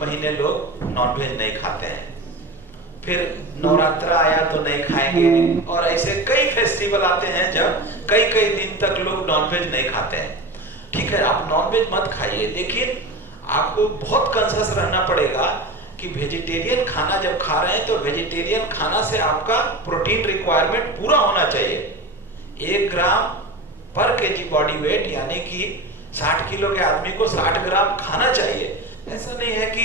महीने लोग नॉनवेज नहीं खाते हैं, फिर नवरात्र आया तो नहीं खाएंगे, और ऐसे कई फेस्टिवल आते हैं जब कई कई दिन तक लोग नॉनवेज नहीं खाते हैं। ठीक है, आप नॉनवेज मत खाइए, लेकिन आपको बहुत कॉन्शियस रहना पड़ेगा कि वेजिटेरियन खाना जब खा रहे हैं तो वेजिटेरियन खाना से आपका प्रोटीन रिक्वायरमेंट पूरा होना चाहिए। 1 ग्राम पर केजी बॉडी वेट, यानी कि 60 किलो के आदमी को 60 ग्राम खाना चाहिए। ऐसा नहीं है कि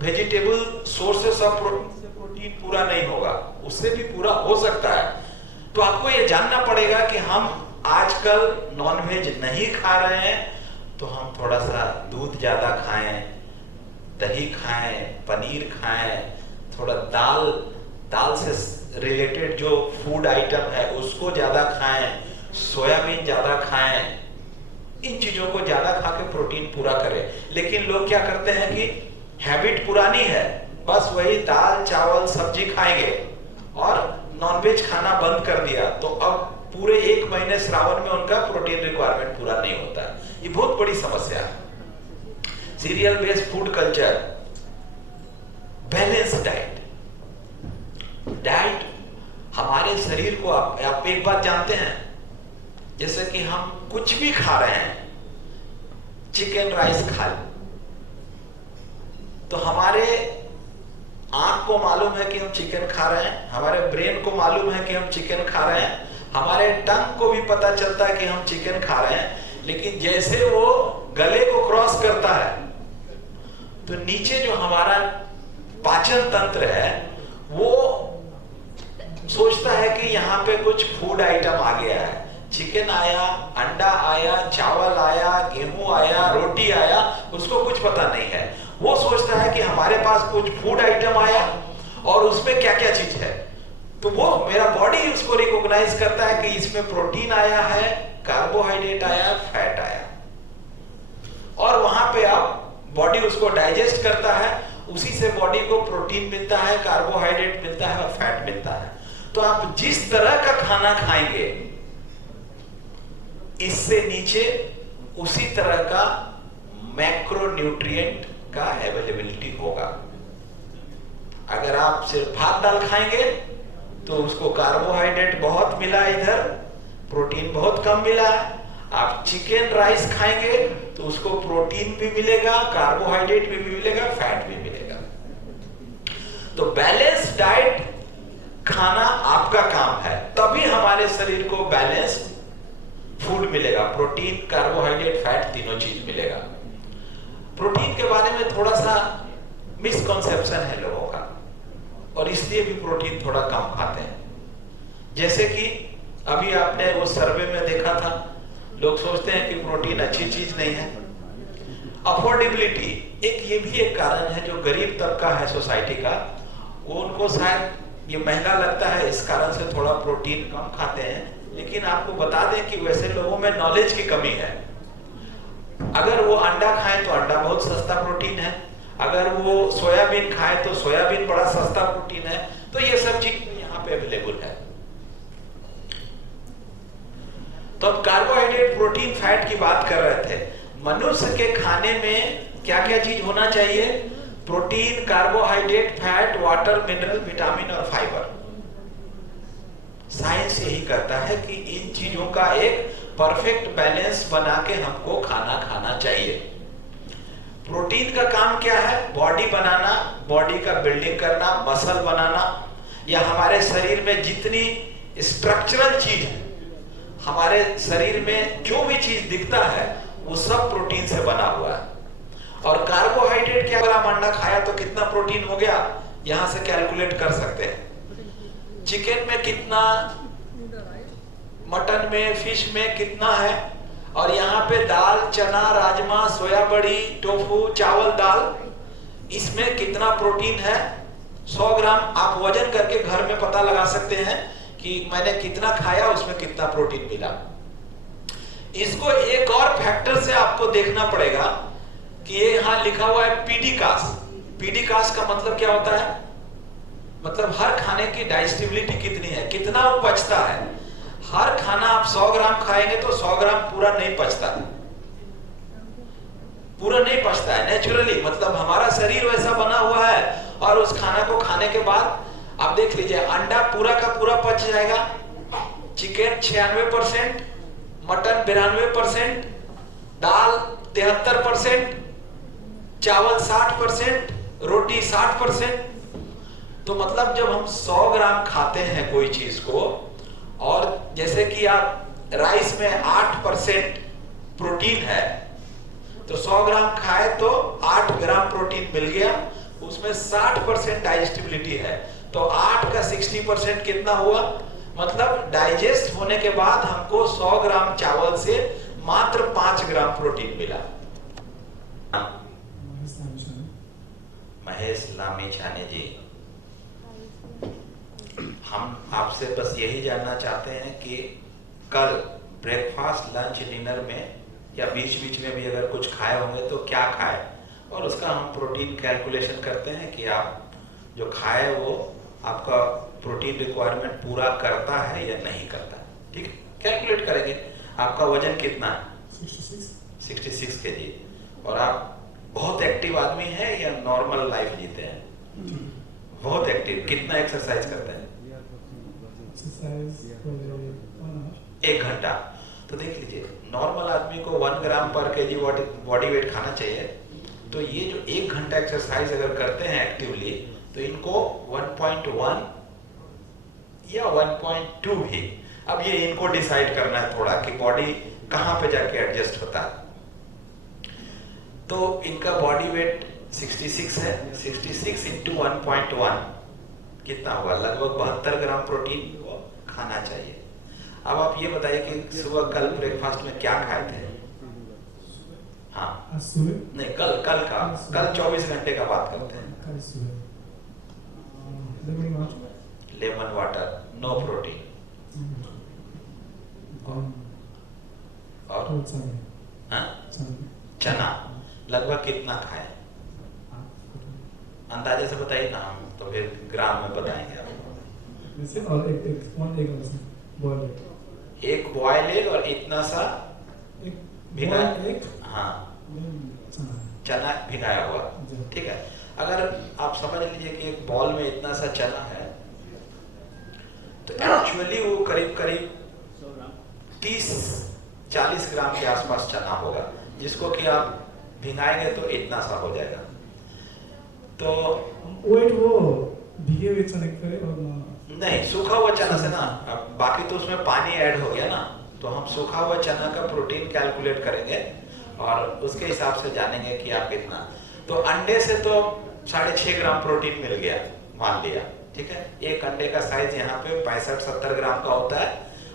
vegetable sources of protein say protein पूरा नहीं होगा, उससे भी पूरा हो सकता है। तो आपको ये जानना पड़ेगा कि हम आजकल नॉनवेज नहीं खा रहे हैं, तो हम थोड़ा सा दूध ज्यादा खाएं, दही खाएं, पनीर खाएं, थोड़ा दाल से रिलेटेड जो फूड आइटम है उसको ज्यादा खाएं, सोयाबीन ज्यादा खाएं, इन चीजों को ज्यादा खा के प्रोटीन पूरा करें। लेकिन लोग क्या करते हैं कि हैबिट पुरानी है, बस वही दाल चावल सब्जी खाएंगे और नॉनवेज खाना बंद कर दिया, तो अब पूरे 1 महीने श्रावण में उनका प्रोटीन रिक्वायरमेंट पूरा नहीं होता। ये बहुत बड़ी समस्या है। Serial based food culture, balance diet हमारे शरीर को, आप एक बात जानते हैं, जैसे कि हम कुछ भी खा रहे हैं, चिकन राइस खा ले तो हमारे आंख को मालूम है कि हम चिकन खा रहे हैं, हमारे ब्रेन को मालूम है कि हम चिकन खा रहे हैं, हमारे टंग को भी पता चलता है कि हम चिकन खा रहे हैं, लेकिन जैसे वो गले को क्रॉस करता है तो नीचे जो हमारा पाचन तंत्र है वो सोचता है कि यहाँ पे कुछ फूड आइटम आ गया है, चिकन आया, अंडा आया, चावल आया, गेहूं आया, रोटी आया, उसको कुछ पता नहीं है। वो सोचता है कि हमारे पास कुछ फूड आइटम आया और उसमें क्या क्या चीज है, तो वो मेरा बॉडी उसको रिकॉग्नाइज करता है कि इसमें प्रोटीन आया है, कार्बोहाइड्रेट आया, फैट आया, और वहां पे आप बॉडी उसको डाइजेस्ट करता है, उसी से बॉडी को प्रोटीन मिलता है, कार्बोहाइड्रेट मिलता है और फैट मिलता है। तो आप जिस तरह का खाना खाएंगे इससे नीचे उसी तरह का मैक्रोन्यूट्रिएंट का अवेलेबिलिटी होगा। अगर आप सिर्फ भात दाल खाएंगे तो उसको कार्बोहाइड्रेट बहुत मिला, इधर प्रोटीन बहुत कम मिला। आप चिकन राइस खाएंगे तो उसको प्रोटीन भी मिलेगा, कार्बोहाइड्रेट भी मिलेगा, फैट भी मिलेगा। तो बैलेंस डाइट खाना आपका काम है, तभी हमारे शरीर को बैलेंस फूड मिलेगा, प्रोटीन, कार्बोहाइड्रेट, फैट, तीनों चीज मिलेगा। प्रोटीन के बारे में थोड़ा सा मिसकंसेप्शन है लोगों का, और इसलिए भी प्रोटीन थोड़ा कम खाते हैं। जैसे कि अभी आपने वो सर्वे में देखा था, लोग सोचते हैं कि प्रोटीन अच्छी चीज नहीं है। अफोर्डेबिलिटी ये भी एक कारण है, जो गरीब तबका है सोसाइटी का, वो उनको शायद ये महंगा लगता है, इस कारण से थोड़ा प्रोटीन कम खाते हैं। लेकिन आपको बता दें कि वैसे लोगों में नॉलेज की कमी है। अगर वो अंडा खाएं तो अंडा बहुत सस्ता प्रोटीन है, अगर वो सोयाबीन खाएं तो सोयाबीन बड़ा सस्ता प्रोटीन है। तो ये सब चीज यहाँ पे अवेलेबल है। तो अब कार्बोहाइड्रेट, प्रोटीन, फैट की बात कर रहे थे। मनुष्य के खाने में क्या क्या चीज होना चाहिए? Protein, carbohydrate, fat, water, mineral, vitamin और फाइबर। साइंस यही कहता है कि इन चीजों का एक परफेक्ट बैलेंस बना के हमको खाना खाना चाहिए। प्रोटीन का काम क्या है? बॉडी बनाना, बॉडी का बिल्डिंग करना, मसल बनाना, या हमारे शरीर में जितनी स्ट्रक्चरल चीज है, हमारे शरीर में जो भी चीज दिखता है वो सब प्रोटीन से बना हुआ है। और कार्बोहाइड्रेट क्या, अगर आप अंडा खाया तो कितना प्रोटीन हो गया, यहां से कैलकुलेट कर सकते हैं। चिकन में कितना, मटन में, फिश में कितना है, और यहाँ पे दाल, चना, राजमा, सोया बड़ी, टोफू, चावल, दाल, इसमें कितना प्रोटीन है। 100 ग्राम आप वजन करके घर में पता लगा सकते हैं कि मैंने कितना खाया, उसमें कितना प्रोटीन मिला। इसको एक और फैक्टर से आपको देखना पड़ेगा कि ये यहाँ लिखा हुआ है पीडीकास। पीडीकास का मतलब क्या होता है? मतलब हर खाने की डाइजेस्टिबिलिटी कितनी है, कितना वो पचता है। हर खाना आप 100 ग्राम खाएंगे तो 100 ग्राम पूरा नहीं पचता। पूरा नहीं पचता है नेचुरली, मतलब हमारा शरीर वैसा बना हुआ है। और उस खाना को खाने के बाद आप देख लीजिए, अंडा पूरा का पूरा पच जाएगा, चिकन 96%, मटन 92%, दाल 73%, चावल 60%, रोटी 60%। तो मतलब जब हम 100 ग्राम खाते हैं कोई चीज को, और जैसे कि आप राइस में 8% प्रोटीन है, तो 100 ग्राम खाए तो 8 ग्राम प्रोटीन मिल गया, उसमें 60% डाइजेस्टिबिलिटी है। तो 8 का 60% कितना हुआ, मतलब डाइजेस्ट होने के बाद हमको 100 ग्राम चावल से मात्र 5 ग्राम प्रोटीन मिला। महेश लामीछाने जी, हम आपसे बस यही जानना चाहते हैं कि कल ब्रेकफास्ट, लंच, डिनर में या बीच बीच में भी अगर कुछ खाए होंगे तो क्या खाए, और उसका हम प्रोटीन कैलकुलेशन करते हैं कि आप जो खाए वो आपका प्रोटीन रिक्वायरमेंट पूरा करता है या नहीं करता है। ठीक है, कैलकुलेट करेंगे। आपका वजन कितना है? 66 kg। और आप बहुत एक्टिव आदमी है या नॉर्मल लाइफ जीते हैं? बहुत एक्टिव। कितना एक्सरसाइज करते हैं? 1 घंटा। तो देख लीजिए, नॉर्मल आदमी को 1 ग्राम पर केजी बॉडी वेट खाना चाहिए। तो ये जो 1 घंटा एक्सरसाइज अगर करते हैं एक्टिवली, तो इनको 1.1 या 1.2 भी, अब ये इनको डिसाइड करना है थोड़ा कि बॉडी कहां पे जाके एडजस्ट होता है। तो इनका बॉडी वेट 66 है, 66 इंटू 1.1 कितना हुआ? लगभग 72 ग्राम प्रोटीन को खाना चाहिए। अब आप ये बताइए कि सुबह कल ब्रेकफास्ट में क्या खाए थे? हाँ नहीं, कल 24 घंटे का बात करते हैं। Lemon water, no protein. और हाँ? चना लगभग कितना खाए? अंदाजे से बताइए ना, हम तो फिर ग्राम में बताएंगे आपको। और एक बॉयल एग और इतना सा भिगा, हाँ, चना भिगाया हुआ। ठीक है, अगर आप समझ लीजिए कि एक बॉल में इतना सा चना है, तो एक्चुअली वो करीब करीब 30-40 ग्राम के आसपास चना होगा, जिसको कि आप भिगाएंगे तो इतना सा हो जाएगा। तो वेट वो भीगे हुए चने करे और नहीं, सूखा हुआ चना से ना, अब बाकी तो उसमें पानी ऐड हो गया ना, तो हम सूखा हुआ चना का प्रोटीन कैलकुलेट करेंगे और उसके हिसाब से जानेंगे कि आप कितना। तो अंडे से तो 6.5 ग्राम प्रोटीन मिल गया, मान लिया। ठीक है, एक अंडे का साइज यहाँ पे 65-70 ग्राम का होता है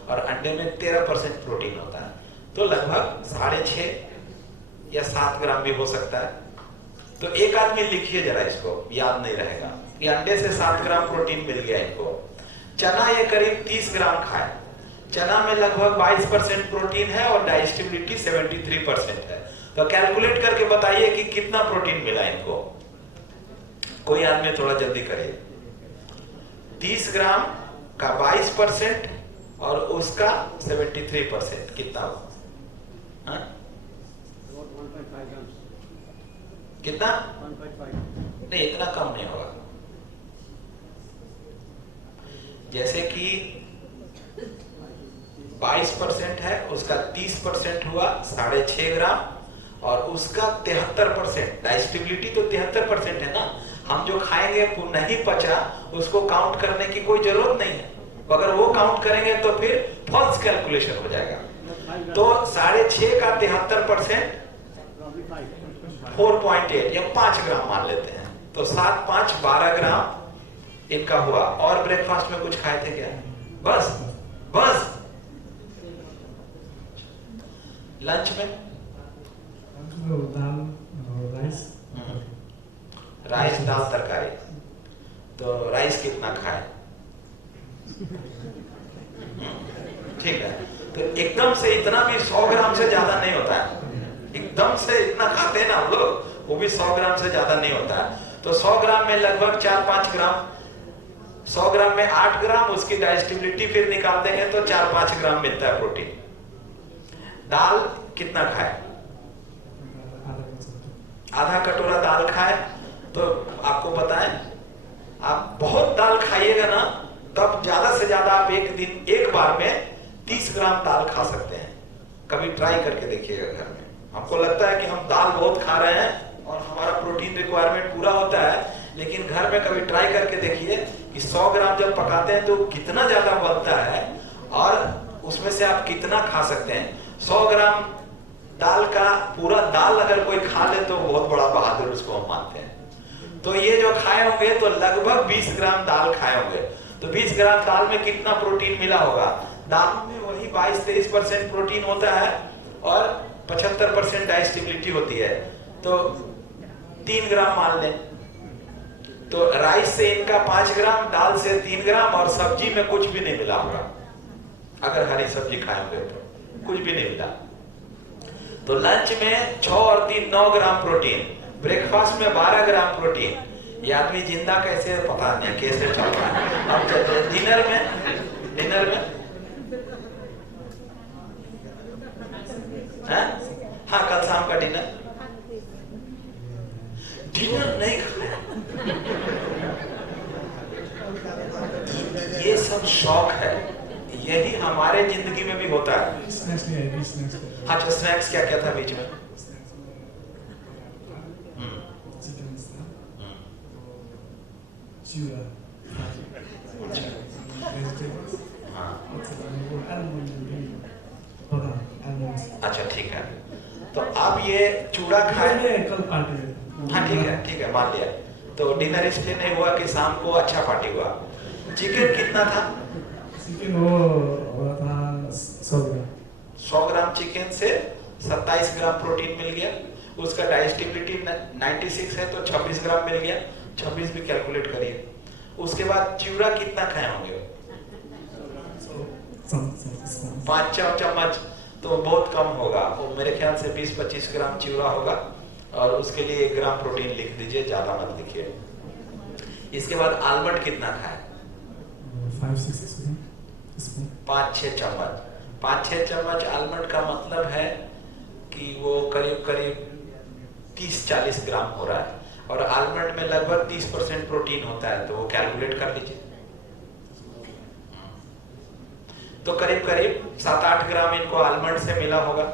और अंडे में 13% प्रोटीन होता है, तो लगभग 6.5 या 7 ग्राम भी हो सकता है। तो एक आदमी लिखिए जरा, इसको याद नहीं रहेगा कि अंडे से 7 ग्राम प्रोटीन मिल गया इनको। चना ये करीब 30 ग्राम खाए, चना में लगभग 22% प्रोटीन है और डाइजेस्टिबिलिटी 73% है। तो कैलकुलेट करके बताइए कि कितना प्रोटीन मिला इनको। कोई आदमी थोड़ा जल्दी करिए। 30 ग्राम का 22% और उसका 73% कितना हुआ? हाँ? कितना? 1.5 नहीं, इतना कम नहीं होगा। जैसे कि 22% है, उसका 30% हुआ 6.5 ग्राम और उसका 73%। डाइजेस्टिबिलिटी तो 73% है ना। हम जो खाएंगे नहीं पचा, उसको काउंट करने की कोई जरूरत नहीं है। अगर वो काउंट करेंगे तो फिर फॉल्स कैलकुलेशन हो जाएगा। तो 6.5 का 73% 4.8 या 5 ग्राम मान लेते हैं, तो 7-5 12 ग्राम इनका हुआ। और ब्रेकफास्ट में कुछ खाए थे क्या? बस लंच में दाल, राइस, दाल, तरकारी। तो राइस कितना खाए? ठीक है, तो एकदम से इतना भी 100 ग्राम से ज्यादा नहीं होता है। एकदम से इतना खाते हैं ना हम लोग, वो भी 100 ग्राम से ज्यादा नहीं होता है। तो 100 ग्राम में लगभग 4-5 ग्राम, 100 ग्राम में 8 ग्राम, उसकी डाइजेस्टिबिलिटी फिर निकाल देंगे तो 4-5 ग्राम मिलता है प्रोटीन। दाल कितना खाए? आधा कटोरा दाल खाए तो आपको बताएं, आप बहुत दाल खाइएगा ना तब ज्यादा से ज्यादा आप एक बार में 30 ग्राम दाल खा सकते हैं। कभी ट्राई करके देखिएगा घर में। हमको लगता है कि हम दाल बहुत खा रहे हैं और हमारा प्रोटीन रिक्वायरमेंट पूरा होता है, लेकिन घर में कभी ट्राई करके देखिए कि 100 ग्राम जब पकाते हैं तो कितना ज्यादा बनता है और उसमें से आप कितना खा सकते हैं। 100 ग्राम दाल का पूरा दाल अगर कोई खा ले तो बहुत बड़ा बहादुर उसको हम मानते हैं। तो ये जो खाए होंगे तो लगभग 20 ग्राम दाल खाए होंगे, तो 20 ग्राम दाल में कितना प्रोटीन मिला होगा? दाल में वही 22-23% प्रोटीन होता है और 75% डाइजेस्टिबिलिटी होती है, तो 3 ग्राम मान लें। तो राइस से इनका 5 ग्राम, दाल से 3 ग्राम और सब्जी में कुछ भी नहीं मिला होगा। अगर हरी सब्जी खाएंगे तो कुछ भी नहीं मिला। तो लंच में 6 और 3 9 ग्राम प्रोटीन, ब्रेकफास्ट में 12 ग्राम प्रोटीन। ये आदमी जिंदा कैसे है पता नहीं, कैसे चल रहा है। अब डिनर में हाँ कल शाम का डिनर नहीं खाया। ये सब शौक है, यही हमारे जिंदगी में भी होता है। अच्छा स्नैक्स क्या क्या था बीच में? अच्छा ठीक है, तो अब ये चूड़ा खाए कल पार्टी। हाँ ठीक है मान लिया। तो डिनर इसलिए नहीं हुआ कि शाम को अच्छा पार्टी हुआ। चिकन कितना था? चिकन वो था 100 ग्राम चिकन से 27 ग्राम प्रोटीन मिल गया। उसका डाइजेस्टिबिलिटी 96 है तो 26 ग्राम मिल गया। 26 भी कैलकुलेट करिए। उसके बाद चिवड़ा कितना खाए होंगे? 5 चम्मच, तो बहुत कम होगा। वो मेरे ख्याल से 20-25 ग्राम चिवड़ा होगा और उसके लिए 1 ग्राम प्रोटीन लिख दीजिए, ज्यादा मत लिखिए। इसके बाद आलमंड कितना खाए? 5-6 चम्मच। 5-6 चम्मच आलमंड का मतलब है कि वो करीब 30-40 ग्राम हो रहा है और आलमंड में लगभग 30% प्रोटीन होता है, तो वो कैलकुलेट कर लीजिए। तो करीब 7-8 ग्राम इनको आलमंड से मिला होगा।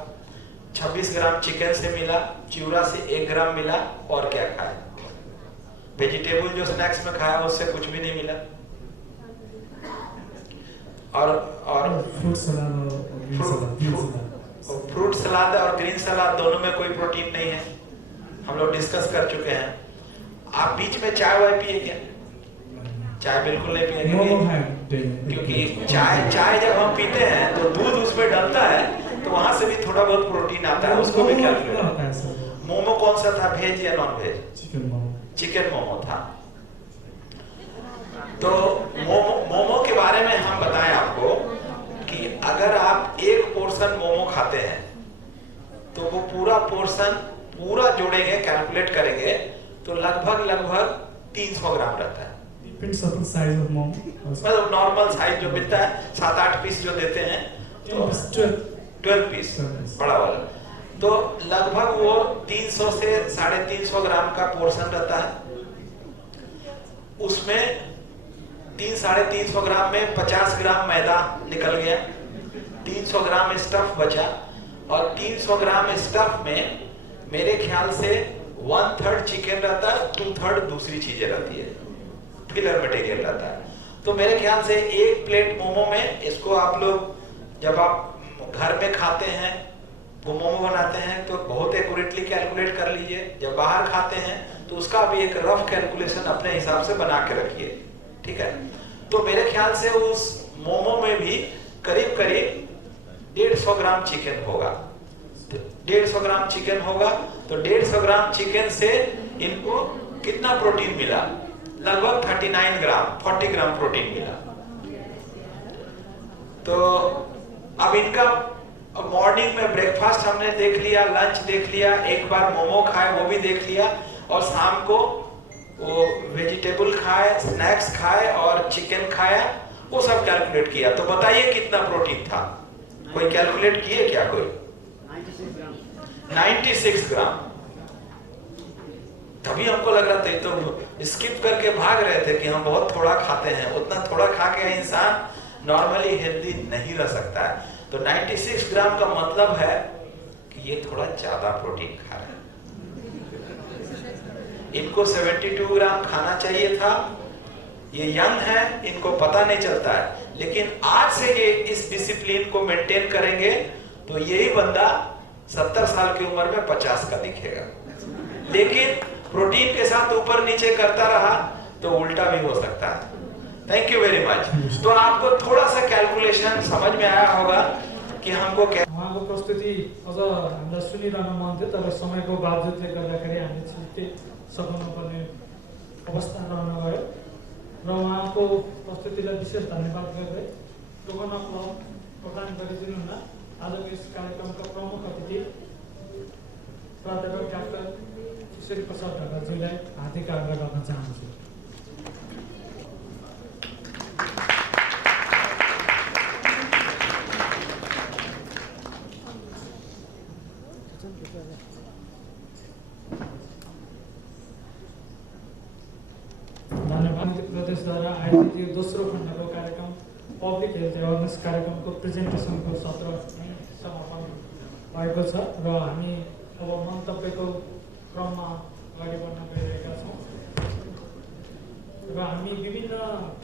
26 ग्राम चिकन से मिला, चिवड़ा से 1 ग्राम मिला। और क्या खाया? वेजिटेबल जो स्नैक्स में खाया उससे कुछ भी नहीं मिला। और फ्रूट सलाद और ग्रीन सलाद दोनों में कोई प्रोटीन नहीं है, हम लोग डिस्कस कर चुके हैं। आप बीच में चाय वाय पिए क्या? चाय बिल्कुल नहीं पिएंगे, क्योंकि चाय जब हम पीते हैं तो दूध उसमें डलता है, तो वहां से भी थोड़ा बहुत प्रोटीन आता है, उसको भी कैलकुलेट होता है। मोमो कौन सा था, वेज या नॉन वेज? चिकन मोमो था। तो मोमो के बारे में हम बताएं आपको कि अगर आप एक पोर्शन मोमो खाते हैं तो वो पूरा पोर्शन पूरा जोड़ेंगे, कैलकुलेट करेंगे तो लगभग 300 ग्राम रहता है। मतलब नॉर्मल साइज जो मिलता है 7-8 पीस जो देते हैं, तो 12 पीस बड़ा वाला, तो लगभग वो 300 से 350 ग्राम का पोर्शन रहता है। उसमें 300-350 ग्राम में 50 ग्राम मैदा निकल गया, 300 ग्राम स्टफ बचा और 300 ग्राम स्टफ में मेरे ख्याल से 1/3 चिकन रहता है, 2/3 दूसरी चीजें रहती है, फिलर मटेरियल रहता है। तो मेरे ख्याल से एक प्लेट मोमो में, इसको आप लोग जब आप घर में खाते हैं वो मोमो बनाते हैं तो बहुत एक्यूरेटली कैलकुलेट कर लीजिए। जब बाहर खाते हैं तो उसका भी एक रफ कैलकुलेशन अपने हिसाब से बना के रखिए, ठीक है। तो मेरे ख्याल से उस मोमो में भी करीब 150 ग्राम चिकन होगा। तो 150 ग्राम चिकन होगा तो 150 ग्राम चिकन से इनको कितना प्रोटीन मिला? लगभग 39 ग्राम, 40 ग्राम प्रोटीन मिला। तो अब इनका मॉर्निंग में ब्रेकफास्ट हमने देख लिया, लंच देख लिया, एक बार मोमो खाए वो भी देख लिया, और शाम को वो वेजिटेबल खाए, स्नैक्स खाए और चिकन खाया, वो सब कैलकुलेट किया। तो बताइए कितना प्रोटीन था? कोई कैलकुलेट किए क्या? कोई 96 ग्राम। तभी हमको लग रहा था तो स्किप करके भाग रहे थे कि हम बहुत थोड़ा खाते हैं। उतना थोड़ा खा के इंसान नॉर्मली हेल्दी नहीं रह सकता है। तो 96 ग्राम का मतलब है कि ये थोड़ा ज्यादा प्रोटीन खा रहे हैं। इनको 72 ग्राम खाना चाहिए था। ये यंग है, इनको पता नहीं चलता है, लेकिन आज से ये इस डिसिप्लिन को मेंटेन करेंगे तो यही बंदा 70 साल की उम्र में 50 का दिखेगा। लेकिन प्रोटीन के साथ ऊपर नीचे करता रहा तो उल्टा भी हो सकता है। Thank you very much. तो आपको थोड़ा सा कैलकुलेशन समझ में आया होगा कि हमको उहाँको प्रस्तुति अझ हामीलाई सुनिरहन मन थियो, तर समयको बावजुदले गर्दाखेरि हामीले छिट्टै सघाउनुपर्ने अवस्था रहन गयो र उहाँको प्रस्तुतिलाई विशेष धन्यवाद गर्दै टोकन अफ लभ प्रदान गरिदिनुहुन आजको यस कार्यक्रमका प्रमुख अतिथि प्राध्यापक डाक्टर किशोरी प्रसाद ढकालज्यूलाई हार्दिक आग्रह गर्न चाहन्छु। धन्यवाद। प्रदेशद्वारा आयोजित यो दोस्रो खण्डको कार्यक्रम पब्लिक हेल्थ एवेरनेस कार्यक्रमको प्रेजेन्टेसनको सत्र समापन भएको छ र हामी अब मन्तव्यको क्रममा अगाडि बढ्न गइरहेका छौँ र हामी विभिन्न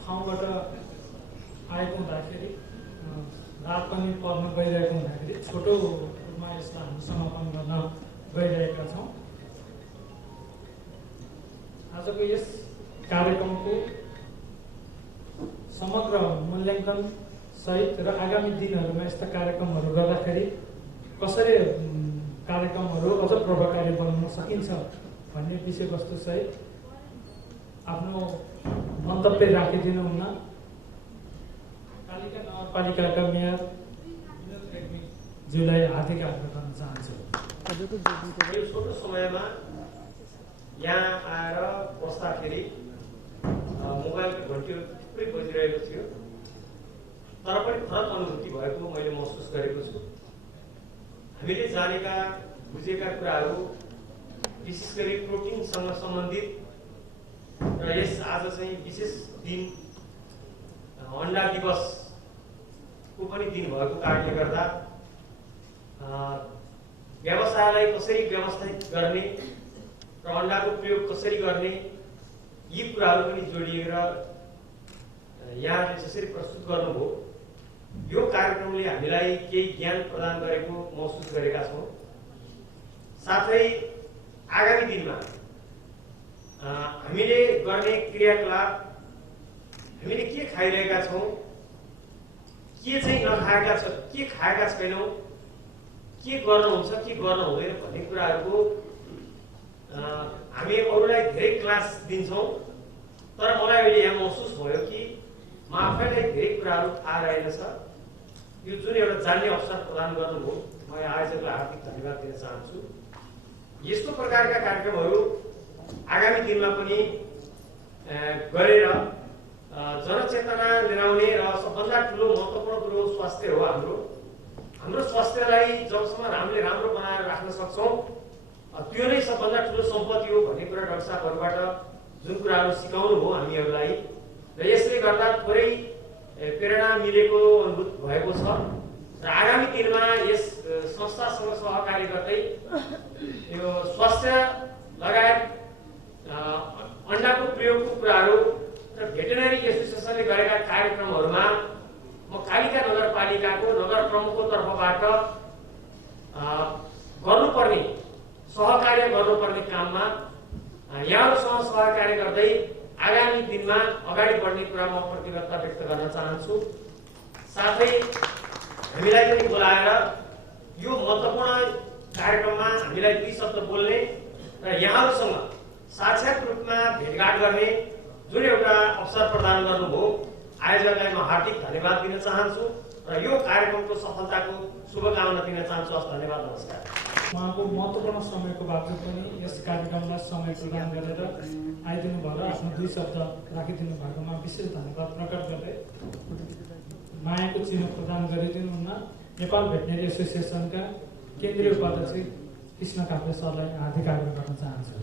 ठाउँबाट आएको हुँदाखेरि रात पनि पर्न गइरहेको हुँदाखेरि छोटो रूपमा यसलाई हामी समापन गर्न गइरहेका छौँ। आजको यस कार्यक्रमको समग्र मूल्याङ्कन सहित र आगामी दिनहरूमा यस्ता कार्यक्रमहरू गर्दाखेरि कसरी कार्यक्रमहरू अझ प्रभावकारी बनाउन सकिन्छ भन्ने विषयवस्तु सहित आफ्नो मन्तव्य राखिदिनुहुन कालिका नगरपालिकाका मेयर विनोद रेग्मीज्यूलाई हार्दिक आग्रह गर्न चाहन्छु। यो छोटो समयमा यहाँ आएर बस्दाखेरि मोबाइलको घन्टीहरू थुप्रै बजिरहेको थियो, तर पनि फरक अनुभूति भएको मैले महसुस गरेको छु। हामीले जानेका बुझेका कुराहरू विशेष गरी प्रोटिनसँग सम्बन्धित र यस आज चाहिँ विशेष दिन अन्डा दिवसको पनि दिन भएको कारणले गर्दा व्यवसायलाई कसरी व्यवस्थित गर्ने र अन्डाको प्रयोग कसरी गर्ने यी कुराहरू पनि जोडिएर यहाँले जसरी प्रस्तुत गर्नुभयो यो कार्यक्रमले हामीलाई केही ज्ञान प्रदान गरेको महसुस गरेका छौँ। साथै आगामी दिनमा हामीले गर्ने क्रियाकलाप हामीले के खाइरहेका छौँ, के चाहिँ नखाएका छ, के खाएका छैनौँ, के गर्नुहुन्छ के गर्न हुँदैन भन्ने कुराहरूको हामी अरूलाई धेरै क्लास दिन्छौँ, तर मलाई अहिले यहाँ महसुस भयो कि म आफैलाई धेरै कुराहरू थाहा रहेनछ। यो जुन एउटा जान्ने अवसर प्रदान गर्नुभयो, म आयोजकलाई हार्दिक धन्यवाद दिन चाहन्छु। यस्तो प्रकारका कार्यक्रमहरू आगामी दिनमा पनि गरेर जनचेतना लिएर र सबभन्दा ठुलो महत्त्वपूर्ण कुरो स्वास्थ्य हो। हाम्रो स्वास्थ्यलाई जबसम्म हामीले राम्रो बनाएर राख्न सक्छौँ त्यो नै सबभन्दा ठुलो सम्पत्ति हो भन्ने कुरा डाक्टर साहबहरूबाट जुन कुराहरू सिकाउनु भयो हामीहरूलाई र यसले गर्दा थोरै प्रेरणा मिलेको अनुभूत भएको छ र आगामी दिनमा यस संस्थासँग सहकारी गर्दै यो स्वास्थ्य लगायत अन्डाको प्रयोगको कुराहरू र भेटेरिनरी एसोसिएसनले गरेका कार्यक्रमहरूमा म कालिका नगरपालिकाको नगर प्रमुखको तर्फबाट गर्नुपर्ने सहकार्य गर्नुपर्ने काममा यहाँहरूसँग सहकार्य गर्दै आगामी दिनमा अगाडि बढ्ने कुरामा प्रतिबद्धता व्यक्त गर्न चाहन्छु। साथै हामीलाई पनि बोलाएर यो महत्त्वपूर्ण कार्यक्रममा हामीलाई दुई शब्द बोल्ने र यहाँहरूसँग साक्षात् रूपमा भेटघाट गर्ने जुन एउटा अवसर प्रदान गर्नुभयो आयोजकलाई म हार्दिक धन्यवाद दिन चाहन्छु र यो कार्यक्रमको सफलताको शुभकामना दिन चाहन्छु। धन्यवाद, नमस्कार। उहाँको महत्त्वपूर्ण समयको बावजुद पनि यस कार्यक्रमलाई समय प्रदान गरेर आइदिनु भयो र आफ्नो दुई शब्द राखिदिनु भएकोमा विशेष धन्यवाद प्रकट गर्दै मायाको चिन्ह प्रदान गरिदिनुहुन नेपाल भेटनेरी एसोसिएसनका केन्द्रीय उपाध्यक्ष कृष्ण काफ्ले सरलाई हार्दिक आग्रह गर्न चाहन्छु।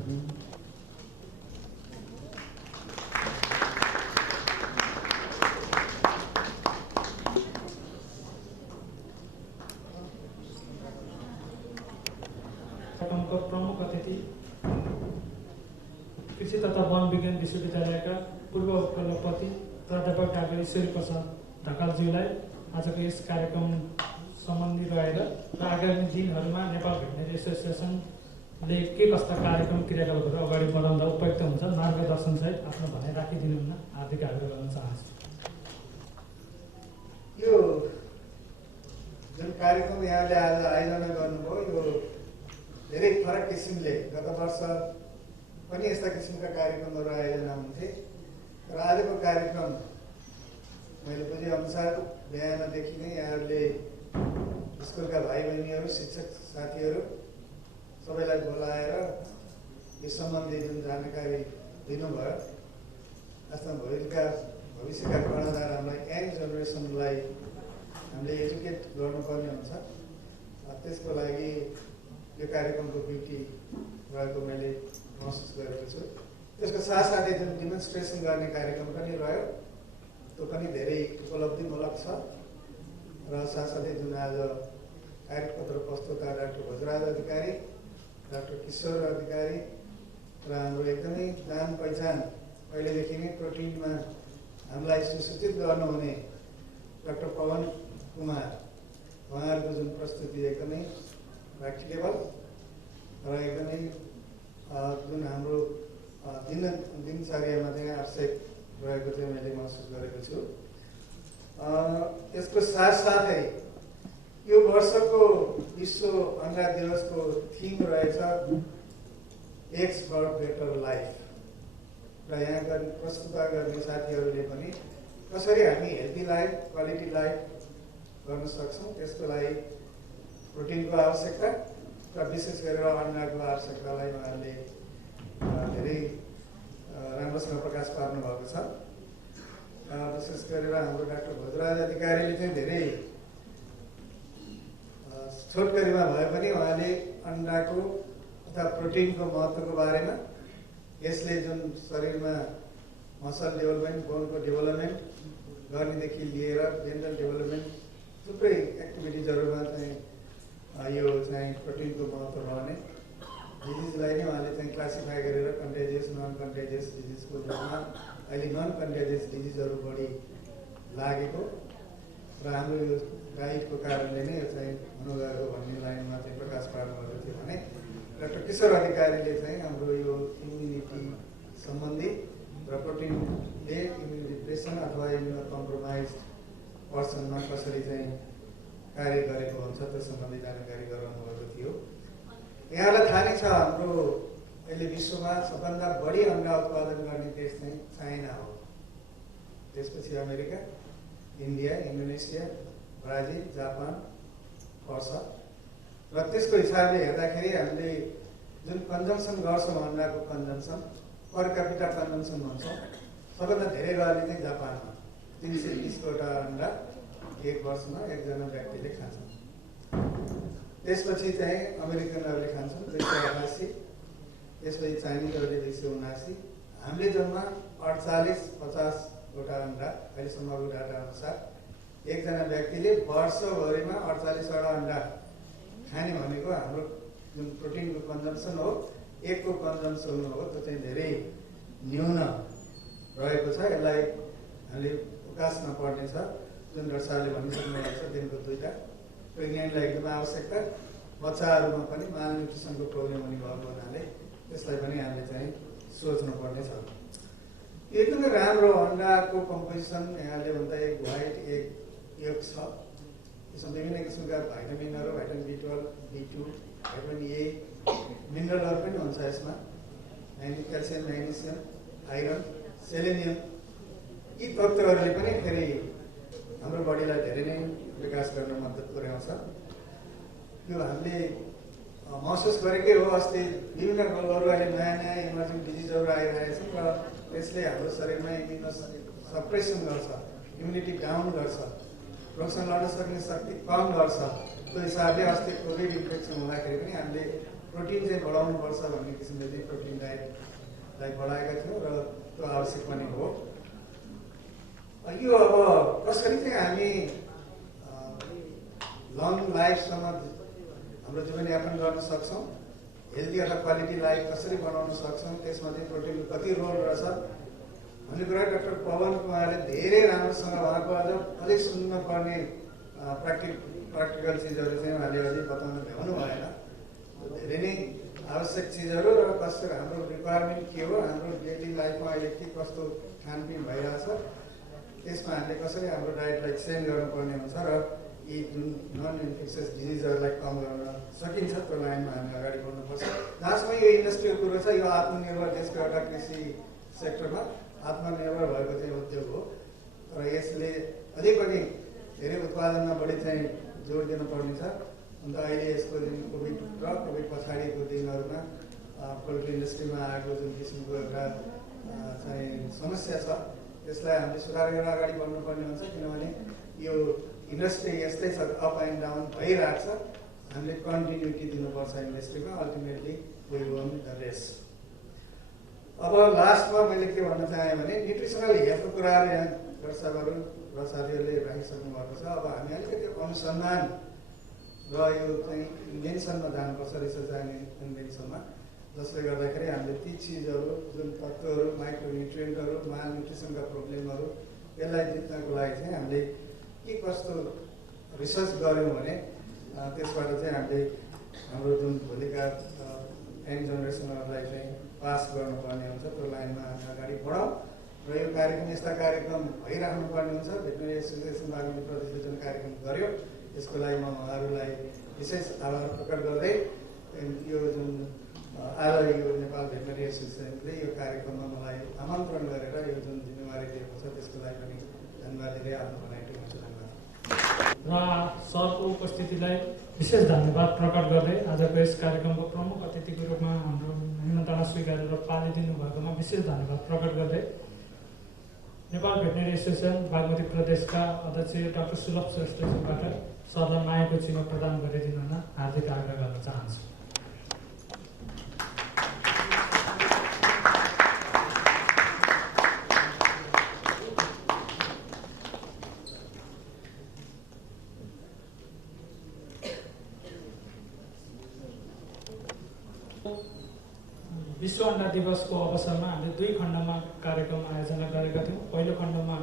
कृषि तथा वन विज्ञान विश्वविद्यालयका पूर्व कुलपति प्राध्यापक डाक्टर ईश्वरी प्रसाद ढकालज्यूलाई आजको यस कार्यक्रम सम्बन्धी रहेर र आगामी दिनहरूमा नेपाल भेटनेरी एसोसिएसनले के कस्ता कार्यक्रम क्रियाकलापहरू अगाडि बढाउँदा उपयुक्त हुन्छ मार्गदर्शनसहित आफ्नो भनाइ राखिदिनुहुन हार्दिक आग्रह गर्न चाहन्छु। यो जुन कार्यक्रम यहाँले आज आयोजना गर्नुभयो यो धेरै फरक किसिमले गत वर्ष पनि यस्ता किसिमका कार्यक्रमहरू आयोजना हुन्थे र आजको कार्यक्रम मैले बुझेअनुसार बिहानदेखि नै यहाँहरूले स्कुलका भाइ बहिनीहरू शिक्षक साथीहरू सबैलाई बोलाएर यस सम्बन्धी जुन जानकारी दिनुभयो आफ्ना भविष्यका कर्णधारहरूलाई यङ जेनेरेसनलाई हामीले एजुकेट गर्नुपर्ने हुन्छ। त्यसको लागि यो कार्यक्रमको ब्युटी रहेको मैले महसुस गरेको छु। त्यसको साथसाथै जुन डेमोन्स्ट्रेसन गर्ने कार्यक्रम पनि रह्यो त्यो पनि धेरै उपलब्धिमूलक छ र साथसाथै जुन आज कार्यपत्र प्रस्तुता डाक्टर भोजराज अधिकारी, डाक्टर किशोर अधिकारी र हाम्रो एकदमै जान पहिचान पहिलेदेखि नै प्रोटिनमा हामीलाई सुसूचित गर्नुहुने डाक्टर पवन कुमार, उहाँहरूको जुन प्रस्तुति एकदमै प्र्याक्टिकेबल र एकदमै जुन हाम्रो दिनचर्यामा चाहिँ आवश्यक रहेको चाहिँ मैले महसुस गरेको छु। यसको साथसाथै यो वर्षको विश्व अंडा दिवसको थिम रहेछ एक्स फर बेटर लाइफ र यहाँका प्रस्तुत गर्ने साथीहरूले पनि कसरी हामी हेल्दी लाइफ, क्वालिटी लाइफ गर्न सक्छौँ त्यसको लागि प्रोटिनको आवश्यकता र विशेष गरेर अन्डाको आवश्यकतालाई उहाँहरूले धेरै राम्रोसँग प्रकाश पार्नु भएको छ। विशेष गरेर हाम्रो डाक्टर भोजराज अधिकारीले चाहिँ धेरै छोटकरीमा भए पनि उहाँले अन्डाको अथवा प्रोटिनको महत्त्वको बारेमा यसले जुन शरीरमा मसल डेभलपमेन्ट, बोनको डेभलपमेन्ट गर्नेदेखि लिएर जेनरल डेभलपमेन्ट थुप्रै एक्टिभिटिजहरूमा चाहिँ यो चाहिँ प्रोटिनको महत्त्व रहने डिजिजलाई नै उहाँले चाहिँ क्लासिफाई गरेर कन्टेजियस, नन कन्टेजियस डिजिजको रूपमा अहिले नन कन्टेजियस डिजिजहरू बढी लागेको र हाम्रो यो डाइटको कारणले नै यो चाहिँ हुन गएको भन्ने लाइनमा चाहिँ प्रकाश पार्नुभएको थियो भने डाक्टर किशोर अधिकारीले चाहिँ हाम्रो यो इम्युनिटी सम्बन्धी र प्रोटिनले इम्युनिप्रेसन अथवा इम्युनो कम्प्रोमाइज पर्सनमा कसरी चाहिँ कार्य गरेको हुन्छ त्यो सम्बन्धी जानकारी गराउनु भएको थियो। यहाँलाई थाहा नै छ हाम्रो अहिले विश्वमा सबभन्दा बढी अन्डा उत्पादन गर्ने देश चाहिँ चाइना हो, त्यसपछि America, India, Indonesia, Brazil, Japan पर्छ र त्यसको हिसाबले हेर्दाखेरि हामीले जुन कन्जम्सन गर्छौँ अन्डाको कन्जम्सन पर क्यापिटा कन्जम्सन भन्छौँ सबभन्दा धेरै गर्ने चाहिँ जापानमा 320वटा अन्डा एक वर्षमा एकजना व्यक्तिले खान्छ। त्यसपछि चाहिँ अमेरिकनहरूले खान्छन् 288, त्यसपछि चाइनिजहरूले 279, हामीले जम्मा 48-50वटा अन्डा अहिलेसम्मको डाटा अनुसार एकजना व्यक्तिले वर्षभरिमा 48वटा अन्डा खाने भनेको हाम्रो जुन प्रोटिनको कन्जम्सन हो, एकको कन्जम्सन हो, त्यो चाहिँ धेरै न्यून रहेको छ। यसलाई हामीले उकास्न पर्ने छ। जुन डाक्टर साहबले भनिसक्नुभएको छ दिनको 2टा प्रेग्नेन्टलाई एकदमै आवश्यकता, बच्चाहरूमा पनि मालन्युट्रिसनको प्रब्लम हुने भएको हुनाले त्यसलाई पनि हामीले चाहिँ सोच्नुपर्ने छ। एकदमै राम्रो अन्डाको कम्पोजिसन यहाँले भन्दा एक व्हाइट एक योग छ, त्यसमा विभिन्न किसिमका भाइटामिनहरू, vitamin B12, B2, vitamin A, मिनरलहरू पनि हुन्छ यसमा, क्याल्सियम, म्याग्नेसियम, आइरन, सेलेनियम। यी तत्त्वहरूले पनि फेरि हाम्रो बडीलाई धेरै नै विकास गर्न मद्दत पुर्याउँछ। यो हामीले महसुस गरेकै हो। अस्ति विभिन्न रोगहरू अहिले नयाँ नयाँ इमर्जिङ डिजिजहरू आइरहेका छन् र त्यसले हाम्रो शरीरमा इम्युनो सप्रेसन गर्छ, इम्युनिटी डाउन गर्छ, रोगसँग लड्न सक्ने शक्ति कम गर्छ। त्यो हिसाबले अस्ति कोभिड इन्फेक्सन हुँदाखेरि पनि हामीले प्रोटिन चाहिँ बढाउनुपर्छ भन्ने किसिमले चाहिँ प्रोटिन डाइटलाई बढाएका थियौँ र त्यो आवश्यक पनि हो। यो अब कसरी चाहिँ हामी लङ लाइफसम्म हाम्रो जीवनयापन गर्न सक्छौँ, हेल्दी अथवा क्वालिटी लाइफ कसरी बनाउन सक्छौँ, त्यसमा चाहिँ प्रोटिनको कति रोल रहेछ भन्ने कुरा डाक्टर पवन कुमारले धेरै राम्रोसँग उहाँको अझै सुन्नुपर्ने प्र्याक्टिकल चिजहरू चाहिँ उहाँले अझै बताउन भ्याउनु भएन। धेरै नै आवश्यक चिजहरू र कस्तो हाम्रो रिक्वायरमेन्ट के हो, हाम्रो डेली लाइफमा अहिले के कस्तो खानपिन भइरहेछ, त्यसमा हामीले कसरी हाम्रो डायटलाई चेन्ज गर्नुपर्ने हुन्छ र यी जुन नन इन्फेक्सियस डिजिजहरूलाई कम गर्न सकिन्छ त्यो लाइनमा हामी अगाडि बढ्नुपर्छ। जहाँसम्म यो इन्डस्ट्रीको कुरो छ, यो आत्मनिर्भर देशको एउटा कृषि सेक्टरमा आत्मनिर्भर भएको चाहिँ उद्योग हो। तर यसले अझै पनि धेरै उत्पादनमा बढी चाहिँ जोड दिनुपर्ने छ। अन्त अहिले यसको जुन कोभिड र कोभिड पछाडिको दिनहरूमा पोल्ट्री इन्डस्ट्रीमा आएको जुन किसिमको एउटा चाहिँ समस्या छ, त्यसलाई हामीले सुधार गरेर अगाडि बढ्नुपर्ने हुन्छ। किनभने यो इन्डस्ट्री यस्तै छ, अप एन्ड डाउन भइरहेको छ। हामीले कन्टिन्युटी दिनुपर्छ इन्डस्ट्रीमा। Ultimately we win the race. अब लास्टमा मैले के भन्न चाहेँ भने न्युट्रिसनल हेल्थको कुराहरू यहाँ दर्शकहरू र साथीहरूले राखिसक्नु भएको छ। अब हामी अलिकति अनुसन्धान र यो चाहिँ इन्भेन्सनमा जानुपर्छ, रिसर्च एन्ड इन्भेन्सनमा, जसले गर्दाखेरि हामीले ती चिजहरू जुन तत्त्वहरू, माइक्रोन्युट्रिएन्टहरू, माल न्युट्रिसनका प्रब्लमहरू, यसलाई जित्नको लागि चाहिँ हामीले के कस्तो रिसर्च गऱ्यौँ भने त्यसबाट चाहिँ हामीले हाम्रो जुन भोलिका यङ जेनेरेसनहरूलाई चाहिँ पास गर्नुपर्ने हुन्छ, त्यो लाइनमा हामी अगाडि बढौँ। र यो कार्यक्रम, यस्ता कार्यक्रम भइराख्नुपर्ने हुन्छ। भेटनरी एसोसिएसन बागमती प्रदेशले जुन कार्यक्रम गर्यो त्यसको लागि म उहाँहरूलाई विशेष आभार प्रकट गर्दै यो जुन आज यो नेपाल भेटनरी एसोसिएसनले यो कार्यक्रममा मलाई आमन्त्रण गरेर यो जुन जिम्मेवारी दिएको छ त्यसको लागि पनि धन्यवाद दिँदै आफ्नो भनाइ टुङ्ग्याउँछु। धन्यवाद। र सरको उपस्थितिलाई विशेष धन्यवाद प्रकट गर्दै आजको यस कार्यक्रमको प्रमुख अतिथिको रूपमा हाम्रो निमन्त्रणा स्वीकारेर पालिदिनु भएकोमा विशेष धन्यवाद प्रकट गर्दै नेपाल भेटनरी एसोसिएसन बागमती प्रदेशका अध्यक्ष डाक्टर सुलभ श्रेष्ठजीबाट सरलाई मायाको चिह्न प्रदान गरिदिनु हुन हार्दिक आग्रह गर्न चाहन्छु। विश्व अन्डा दिवसको अवसरमा हामीले 2 खण्डमा कार्यक्रम आयोजना गरेका थियौँ। पहिलो खण्डमा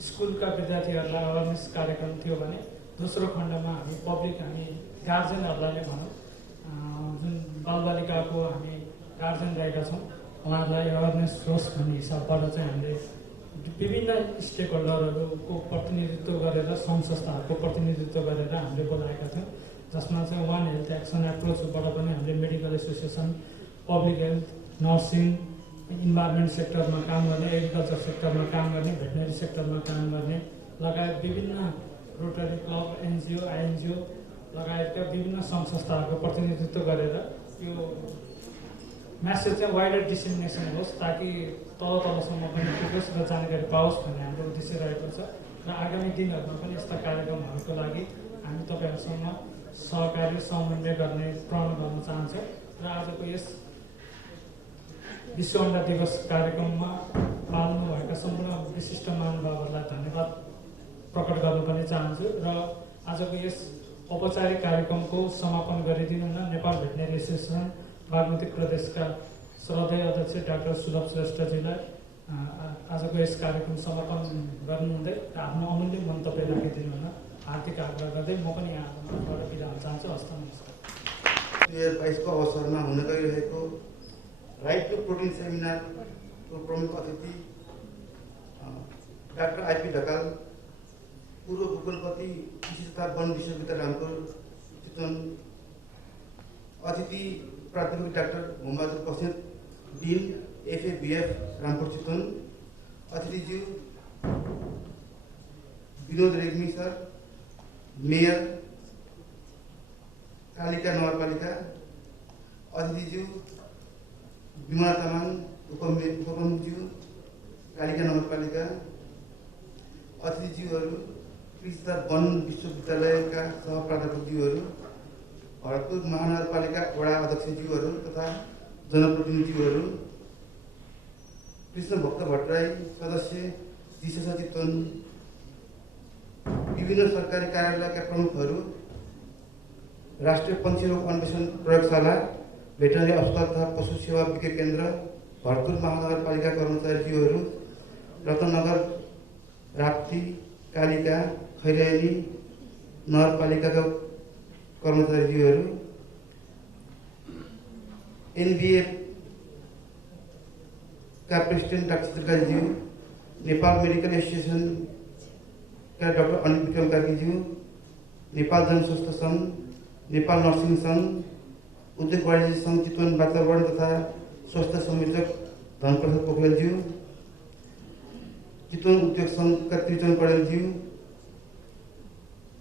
स्कुलका विद्यार्थीहरूलाई अवेरनेस कार्यक्रम थियो भने दोस्रो खण्डमा हामी पब्लिक, हामी गार्जेनहरूलाई नै भनौँ, जुन बालबालिकाको हामी गार्जेन रहेका छौँ, उहाँहरूलाई अवेरनेस होस् भन्ने हिसाबबाट चाहिँ हामीले विभिन्न स्टेक होल्डरहरूको प्रतिनिधित्व गरेर, सङ्घ संस्थाहरूको प्रतिनिधित्व गरेर हामीले बोलाएका थियौँ। जसमा चाहिँ वान हेल्थ एक्सन एप्रोचबाट पनि हामीले medical association, public health, nursing, environment सेक्टरमा काम गर्ने, एग्रिकल्चर सेक्टरमा काम गर्ने, भेटनरी सेक्टरमा काम गर्ने लगायत विभिन्न रोटरी क्लब, एनजिओ, आइएनजिओ लगायतका विभिन्न सङ्घ संस्थाहरूको प्रतिनिधित्व गरेर यो म्यासेज चाहिँ वाइडर डिसेमिनेसन होस्, ताकि तलसम्म पनि पुगोस् र जानकारी पाओस् भन्ने हाम्रो उद्देश्य रहेको छ। र आगामी दिनहरूमा पनि यस्ता कार्यक्रमहरूको लागि हामी तपाईँहरूसँग सहकारी समन्वय गर्ने प्रण गर्न चाहन्छौँ। र आजको यस विश्व अन्डा दिवस कार्यक्रममा पाल्नुभएका सम्पूर्ण विशिष्ट महानुभावहरूलाई धन्यवाद प्रकट गर्नु पनि चाहन्छु। र आजको यस औपचारिक कार्यक्रमको समापन गरिदिनु हुन नेपाल भेटनरी एसोसिएसन बागमती प्रदेशका श्रद्धेय अध्यक्ष डाक्टर सुलभ श्रेष्ठजीलाई आजको यस कार्यक्रम समापन गर्नुहुँदै आफ्नो अमूल्य मन्तव्य राखिदिनु हुन हार्दिक आग्रह गर्दै म पनि यहाँबाट बिदा हुन चाहन्छु। हस्त नमस्कार। 2022 को अवसरमा हुन गइरहेको राइट टु प्रोटिन सेमिनारको प्रमुख अतिथि डाक्टर आइपी ढकाल, पूर्व कुलपति कृषि तथा वन विश्वविद्यालय रामपुर चितवन, अतिथि प्राध्यापक डाक्टर मोहम्मद बसिर बिन, एफएबीएफ रामपुर चितवन, अतिथिज्यू विनोद रेग्मी सर, मेयर कालिका नगरपालिका, अतिथिज्यू विमला तामाङ, उपप्रमुखज्यू कालिका नगरपालिका, अतिथिज्यूहरू कृषि तथा वन विश्वविद्यालयका सहप्राध्यापकज्यूहरू, भरतपुर महानगरपालिका वडा अध्यक्षज्यूहरू तथा जनप्रतिनिधिज्यूहरू, कृष्ण भक्त भट्टराई सदस्य जिसेसा चितवन, विभिन्न सरकारी कार्यालयका प्रमुखहरू, राष्ट्रिय पक्षी रोग अन्वेषण प्रयोगशाला भेटनरी अस्पताल तथा पशु सेवा विज्ञान केन्द्र, भरतपुर महानगरपालिका कर्मचारीज्यूहरू, रत्नगर, राप्ती, कालिका, खैरेनी नगरपालिकाका कर्मचारीज्यूहरू, एनबिए का प्रेसिडेन्ट डाक्टर चित्रकाजीज्यू, नेपाल मेडिकल एसोसिएसन का डाक्टर अनिल विक्रम कार्कीज्यू, नेपाल जनस्वास्थ्य सङ्घ, नेपाल नर्सिङ सङ्घ, उद्योग वाणिज्य सङ्घ चितवन वातावरण तथा स्वास्थ्य संयोजक धनप्रसाद पोखरेलज्यू, चितवन उद्योग सङ्घका त्रिचरण पौडेलज्यू,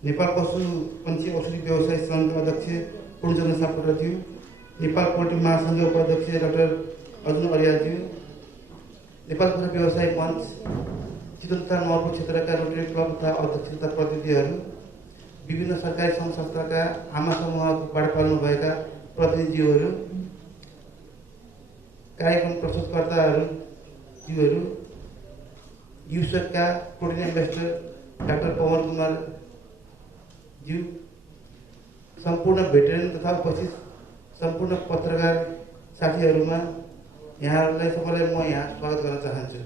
नेपाल पशु पंक्षी औषधि व्यवसाय सङ्घका अध्यक्ष पूर्णचन्द्र सापकोटाज्यू, नेपाल पोल्ट्री महासङ्घका उपाध्यक्ष डाक्टर अर्जुन अर्यालज्यू, नेपाल कुखुरा व्यवसाय मञ्च चितवन तथा नवलपुर क्षेत्रका रोटरी क्लब तथा अध्यक्ष तथा प्रतिनिधिहरू, विभिन्न सरकारी सङ्घ संस्थाका आमा समूहबाट पाल्नुभएका प्रतिनिधिज्यूहरू, कार्यक्रम प्रस्तुतकर्ताज्यूहरू, युसेकका protein ambassador doctor Pawan Kumar ज्यू, सम्पूर्ण भेटरेन तथा उपस्थित सम्पूर्ण पत्रकार साथीहरूमा यहाँहरूलाई सबैलाई म यहाँ स्वागत गर्न चाहन्छु।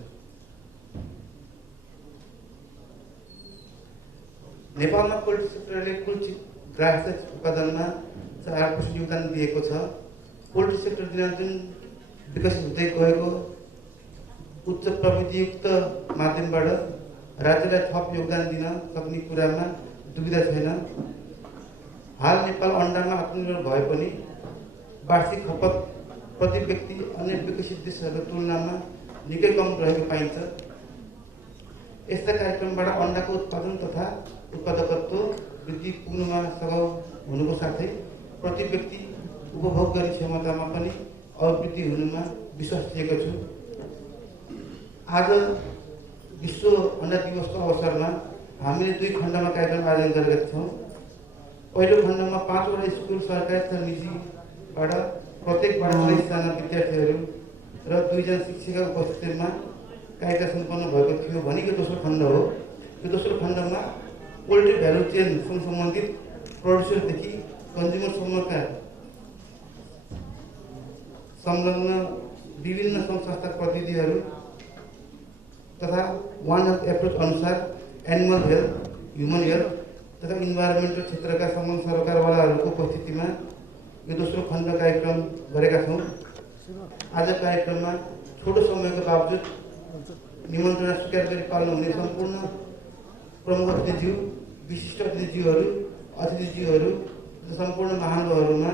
नेपालमा पोल्ट्री सेक्टरले कुल ग्राहक उत्पादनमा 4% योगदान दिएको छ। पोल्ट्री सेक्टर दिनानुदिन विकसित हुँदै गएको उच्च प्रविधियुक्त माध्यमबाट राज्यलाई थप योगदान दिन सक्ने कुरामा दुविधा छैन। हाल नेपाल अन्डामा आत्मनिर्भर भए पनि वार्षिक खपत प्रति व्यक्ति अन्य विकसित देशहरूको तुलनामा निकै कम रहेको पाइन्छ। यस्ता कार्यक्रमबाट अन्डाको उत्पादन तथा उत्पादकत्व वृद्धि पुग्नुमा सघाउ हुनुको साथै प्रति व्यक्ति उपभोग गर्ने क्षमतामा पनि अभिवृद्धि हुनुमा विश्वास लिएको छु। आज विश्व अन्डा दिवसको अवसरमा हामीले 2 खण्डमा कार्यक्रम आयोजन गरेका छौँ। पहिलो खण्डमा 5 वटा स्कुल सरकारी तथा निजीबाट प्रत्येकबाट 30 जना विद्यार्थीहरू र 2 जना शिक्षकका उपस्थितिमा कार्यक्रम सम्पन्न भएको थियो भने यो दोस्रो खण्ड हो। यो दोस्रो खण्डमा पोल्ट्री भ्यालु चेनसँग सम्बन्धित प्रोड्युसरदेखि कन्ज्युमरसम्मका संलग्न विभिन्न सङ्घ संस्था प्रतिनिधिहरू तथा वान हेल्थ एप्रोच अनुसार एनिमल हेल्थ, ह्युमन हेल्थ तथा इन्भाइरोमेन्टल क्षेत्रका सम्बन्ध सरकारवालाहरूको उपस्थितिमा यो दोस्रो खण्ड कार्यक्रम गरेका छौँ। आज कार्यक्रममा छोटो समयको बावजुद निमन्त्रणा स्वीकार गरी पाल्नुहुने सम्पूर्ण प्रमुख अतिथिज्यू, विशिष्ट अतिथिज्यूहरू र सम्पूर्ण महानुभावहरूमा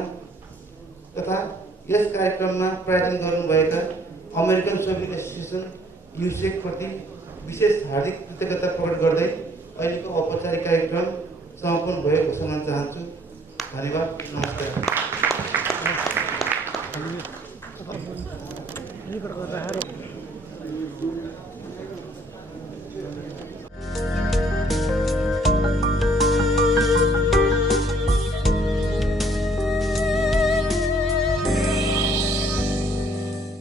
तथा यस कार्यक्रममा प्रायोजन गर्नुभएका अमेरिकन सोभियत एसोसिएसन युसेक प्रति विशेष हार्दिक कृतज्ञता प्रकट गर्दै अहिलेको औपचारिक कार्यक्रम समापन भएको घोषणा गर्न चाहन्छु। धन्यवाद, नमस्कार।